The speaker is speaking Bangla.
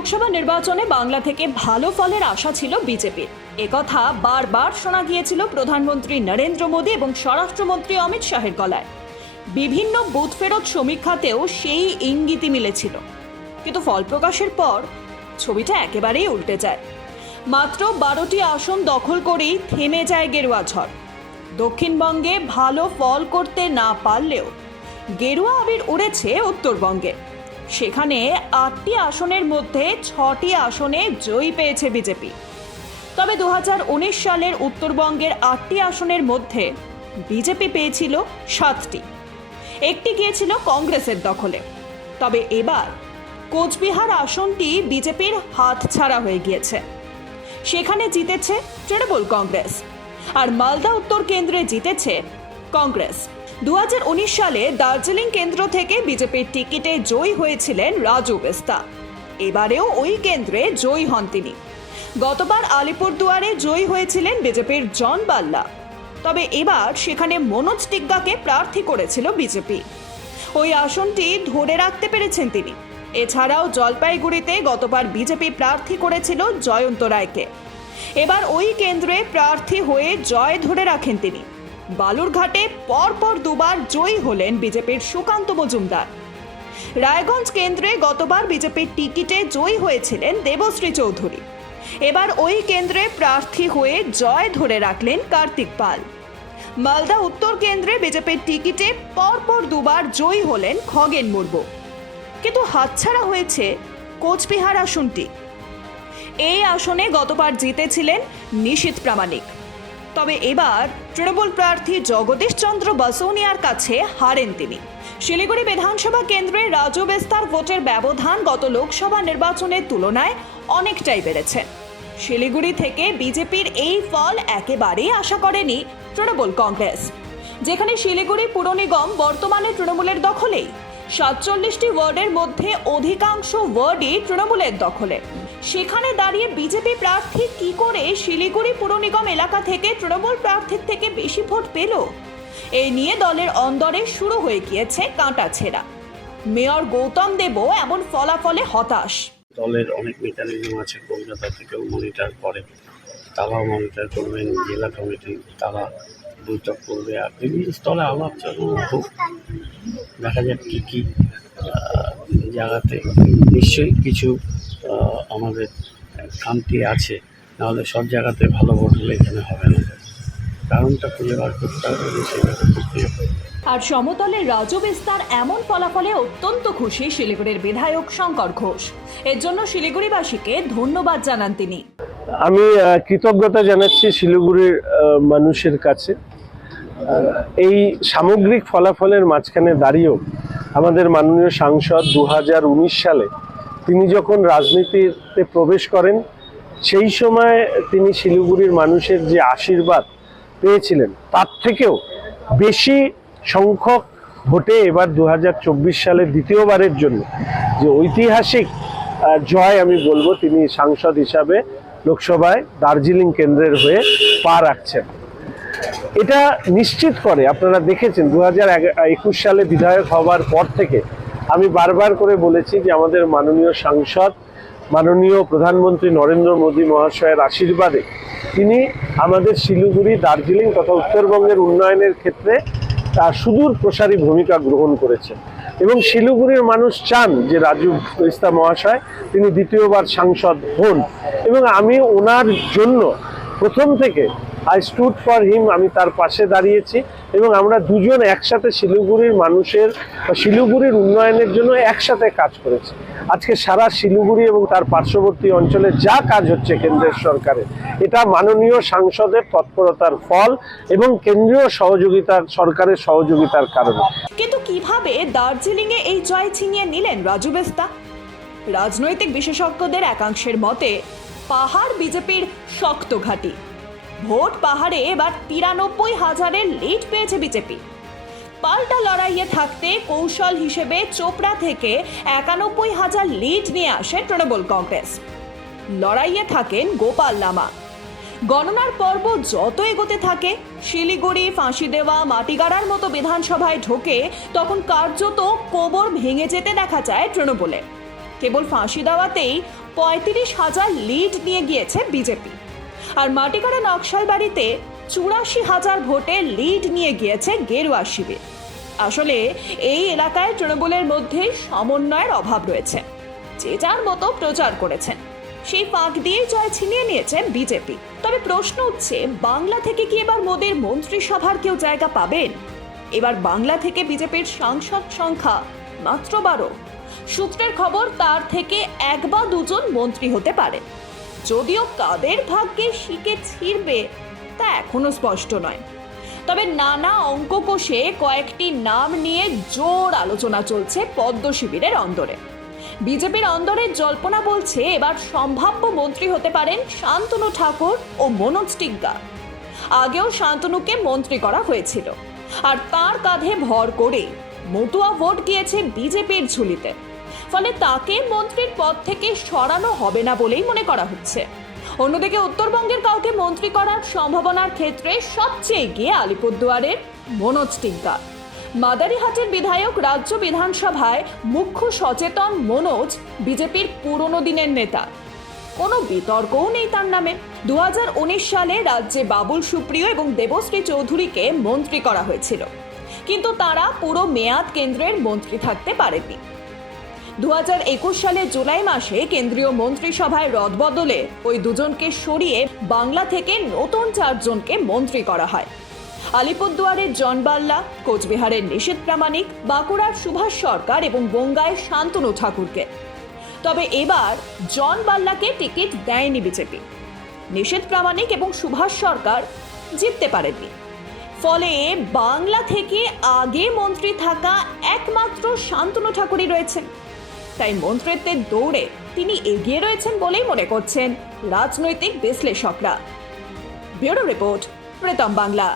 লোকসভা নির্বাচনে বাংলা থেকে ভালো ফলের আশা ছিল বিজেপির। একথা বারবার শোনা গিয়েছিল প্রধানমন্ত্রী নরেন্দ্র মোদী এবং স্বরাষ্ট্রমন্ত্রী অমিত শাহের গলায়। বিভিন্ন বুথ ফেরত সমীক্ষাতেও সেই ইঙ্গিতই মিলেছিল। কিন্তু ফল প্রকাশের পর ছবিটা একেবারেই উল্টে যায়। মাত্র বারোটি আসন দখল করেই থেমে যায় গেরুয়া ঝড়। দক্ষিণবঙ্গে ভালো ফল করতে না পারলেও গেরুয়া আবির উড়েছে উত্তরবঙ্গে। সেখানে আটটি আসনের মধ্যে ছটি আসনে জয়ী পেয়েছে বিজেপি। তবে দু হাজার উনিশ সালের উত্তরবঙ্গের আটটি আসনের মধ্যে বিজেপি পেয়েছিল সাতটি। একটি গিয়েছিল কংগ্রেসের দখলে। তবে এবার কোচবিহার আসনটি বিজেপির হাতছাড়া হয়ে গিয়েছে। সেখানে জিতেছে তৃণমূল কংগ্রেস। আর মালদা উত্তর কেন্দ্রে জিতেছে কংগ্রেস। দু হাজার উনিশ সালে দার্জিলিং কেন্দ্র থেকে বিজেপির টিকিটে জয়ী হয়েছিলেন রাজু বেস্তা। এবারেও ওই কেন্দ্রে জয়ী হন তিনি। গতবার আলিপুরদুয়ারে জয়ী হয়েছিলেন বিজেপির জন বাল্লা। তবে এবার সেখানে মনোজ টিগ্গাকে প্রার্থী করেছিল বিজেপি। ওই আসনটি ধরে রাখতে পেরেছেন তিনি। এছাড়াও জলপাইগুড়িতে গতবার বিজেপি প্রার্থী করেছিল জয়ন্ত রায়কে। এবার ওই কেন্দ্রে প্রার্থী হয়ে জয় ধরে রাখেন তিনি। বালুরঘাটে পরপর দুবার জয়ী হলেন বিজেপির সুকান্ত মজুমদার। রায়গঞ্জ কেন্দ্রে গতবার বিজেপির টিকিটে জয়ী হয়েছিলেন দেবশ্রী চৌধুরী। এবার ওই কেন্দ্রে প্রার্থী হয়ে জয় ধরে রাখলেন কার্তিক পাল। মালদা উত্তর কেন্দ্রে বিজেপির টিকিটে পরপর দুবার জয়ী হলেন খগেন মুর্মু। কিন্তু হাতছাড়া হয়েছে কোচবিহার আসনটি। এই আসনে গতবার জিতেছিলেন নিশীত প্রামাণিক। তবে এবার তৃণমূল প্রার্থী জগদীশ চন্দ্র বাসৌনিয়ার কাছে হারেন তিনি। শিলিগুড়ি বিধানসভা কেন্দ্রে রাজু বেস্তার ভোটের ব্যবধান গত লোকসভা নির্বাচনের তুলনায় অনেকটাই বেড়েছে। শিলিগুড়ি থেকে বিজেপির এই ফল একেবারেই আশা করেনি তৃণমূল কংগ্রেস। যেখানে শিলিগুড়ি পুর নিগম বর্তমানে তৃণমূলের দখলেই। সাতচল্লিশটি ওয়ার্ডের মধ্যে অধিকাংশ ওয়ার্ডই তৃণমূলের দখলে। সেখানে দাঁড়িয়ে বিজেপি প্রার্থী কি করে শিলিগুড়ি পুর নিগম এলাকা থেকে তৃণমূল প্রার্থীর থেকে বেশি ভোট পেল? এই নিয়ে দলের অন্দরে শুরু হয়ে গিয়েছে কাঁটা ছেঁড়া মেয়র গৌতম দেবও এমন ফলাফলে হতাশ। দলের অনেক মেকানিজম আছে, কলকাতা থেকেও মনিটর করে। তারাও মনিটর করবেন, জেলা কমিটি তারা বৈঠক করবে আর বিভিন্ন স্তরে আলোচনা হোক। দেখা যাক কী কী জায়গাতে নিশ্চয়ই কিছু আমাদের শান্তি আছে নাহলে সব জায়গাতে ভালো ভোট হলে এখানে হবে না। কারণটা খুঁজে বার করতে হবে আর সমতলের রাজু বিস্তার এমন ফলাফলে অত্যন্ত খুশি শিলিগুড়ির বিধায়ক শঙ্কর ঘোষ। এর জন্য শিলিগুড়িবাসীকে ধন্যবাদ জানান তিনি। আমি কৃতজ্ঞতা জানাচ্ছি শিলিগুড়ির মানুষের কাছে। এই সামগ্রিক ফলাফলের মাঝখানে দাঁড়িয়েও আমাদের মাননীয় সাংসদ দু হাজার উনিশ সালে তিনি যখন রাজনীতিতে প্রবেশ করেন, সেই সময় তিনি শিলিগুড়ির মানুষের যে আশীর্বাদ পেয়েছিলেন, তার থেকেও বেশি সংখ্যক ভোটে এবার দু সালে দ্বিতীয়বারের জন্য যে ঐতিহাসিক জয় আমি বলব তিনি সাংসদ হিসাবে লোকসভায় দার্জিলিং কেন্দ্রের হয়ে পা রাখছেন। এটা নিশ্চিত করে, আপনারা দেখেছেন দু সালে বিধায়ক হওয়ার পর থেকে আমি বারবার করে বলেছি যে আমাদের মাননীয় সাংসদ, মাননীয় প্রধানমন্ত্রী নরেন্দ্র মোদী মহাশয়ের আশীর্বাদে তিনি আমাদের শিলিগুড়ি, দার্জিলিং তথা উত্তরবঙ্গের উন্নয়নের ক্ষেত্রে তার সুদূর প্রসারী ভূমিকা গ্রহণ করেছেন। এবং শিলিগুড়ির মানুষ চান যে রাজু ইস্তা মহাশয় তিনি দ্বিতীয়বার সাংসদ হন। এবং আমি ওনার জন্য প্রথম থেকে আই স্টুড ফর হিম আমি তার পাশে দাঁড়িয়েছি এবং আমরা দুজন একসাথে শিলিগুড়ির মানুষের, শিলিগুড়ির উন্নয়নের জন্য একসাথে কাজ করেছি। আজকে সারা শিলিগুড়ি এবং তার পার্শ্ববর্তী অঞ্চলে যা কাজ হচ্ছে কেন্দ্রের সরকারের, এটা মাননীয় সাংসদের তৎপরতার ফল এবং কেন্দ্রীয় সহযোগিতার, সরকারের সহযোগিতার কারণে। কিন্তু কীভাবে দার্জিলিংয়ে এই জয় ছিনিয়ে নিলেন রাজু বেস্তা? রাজনৈতিক বিশেষজ্ঞদের একাংশের মতে, পাহাড় বিজেপির শক্ত ঘাঁটি। ভোট পাহাড়ে এবার তিরানব্বই হাজারের লিড পেয়েছে বিজেপি। পাল্টা লড়াইয়ে থাকতে কৌশল হিসেবে চোপড়া থেকে একানব্বই হাজার লিড নিয়ে আসে তৃণমূল কংগ্রেস। লড়াইয়ে থাকেন গোপাল লামা। গণনার পর্ব যত এগোতে থাকে, শিলিগুড়ি, ফাঁসি দেওয়া, মাটিগাড়ার মতো বিধানসভায় ঢোকে, তখন কার্যত কোবর ভেঙে যেতে দেখা যায় তৃণমূলে। কেবল ফাঁসি দেওয়াতেই পঁয়ত্রিশ হাজার লিড নিয়ে গিয়েছে বিজেপি। আর মাটিকাড়া নকশাল বাড়িতে চুরাশি হাজার ভোটে লিড নিয়ে গিয়েছে গেরুয়া শিবির। আসলে এই এলাকায় তৃণমূলের মধ্যে সমন্বয়ের অভাব রয়েছে। যে যার মতো প্রচার করেছেন। সেই ফাঁক দিয়ে জয় ছিনিয়ে নিয়েছে বিজেপি। তবে প্রশ্ন উঠছে, বাংলা থেকে কি এবার মোদের মন্ত্রিসভার কেউ জায়গা পাবেন? এবার বাংলা থেকে বিজেপির সাংসদ সংখ্যা মাত্র বারো। সূত্রের খবর, তার থেকে এক বা দুজন মন্ত্রী হতে পারে যদিও কাদের ভাগ্যে শিকে ছিঁড়বে তা এখনও স্পষ্ট নয়। তবে নানা অঙ্ক কষে কয়েকটি নাম নিয়ে জোর আলোচনা চলছে পদ্ম শিবিরের অন্দরে। বিজেপির অন্দরের জল্পনা বলছে এবার সম্ভাব্য মন্ত্রী হতে পারেন শান্তনু ঠাকুর ও মনোজ টিগ্গা। আগেও শান্তনুকে মন্ত্রী করা হয়েছিল। আর তার কাঁধে ভর করে মতুয়া ভোট গিয়েছে বিজেপির ঝুলিতে। ফলে তাকে মন্ত্রীর পদ থেকে সরানো হবে না বলেই মনে করা হচ্ছে। অন্যদিকে উত্তরবঙ্গের কাউকে মন্ত্রী করার সম্ভাবনার ক্ষেত্রে সবচেয়ে এগিয়ে আলিপুরদুয়ারের মনোজ টিগ্গা মাদারিহাটের বিধায়ক রাজ্য বিধানসভায় মুখ্য সচেতন মনোজ বিজেপির পুরনো দিনের নেতা। কোনো বিতর্কও নেই তার নামে। দু হাজার উনিশ সালে রাজ্যে বাবুল সুপ্রিয় এবং দেবশ্রী চৌধুরীকে মন্ত্রী করা হয়েছিল। কিন্তু তারা পুরো মেয়াদ কেন্দ্রের মন্ত্রী থাকতে পারেননি। দুহাজার একুশ সালে জুলাই মাসে কেন্দ্রীয় মন্ত্রিসভায় রদবদলে ওই দুজনকে সরিয়ে বাংলা থেকে নতুন চারজনকে মন্ত্রী করা হয়। আলিপুরদুয়ারের জন বাল্লা, কোচবিহারের নিশীত প্রামাণিক, বাঁকুড়ার সুভাষ সরকার এবং বঙ্গায় শান্তনু ঠাকুরকে। তবে এবার জন বাল্লাকে টিকিট দেয়নি বিজেপি। নিষেধ প্রামাণিক এবং সুভাষ সরকার জিততে পারেননি। ফলে বাংলা থেকে আগে মন্ত্রী থাকা একমাত্র শান্তনু ঠাকুরই রয়েছেন। তাই মন্ত্রিত্বের দৌড়ে তিনি এগিয়ে রয়েছেন বলেই মনে করছেন রাজনৈতিক বিশ্লেষকরা। Bureau report Pritam Bangla.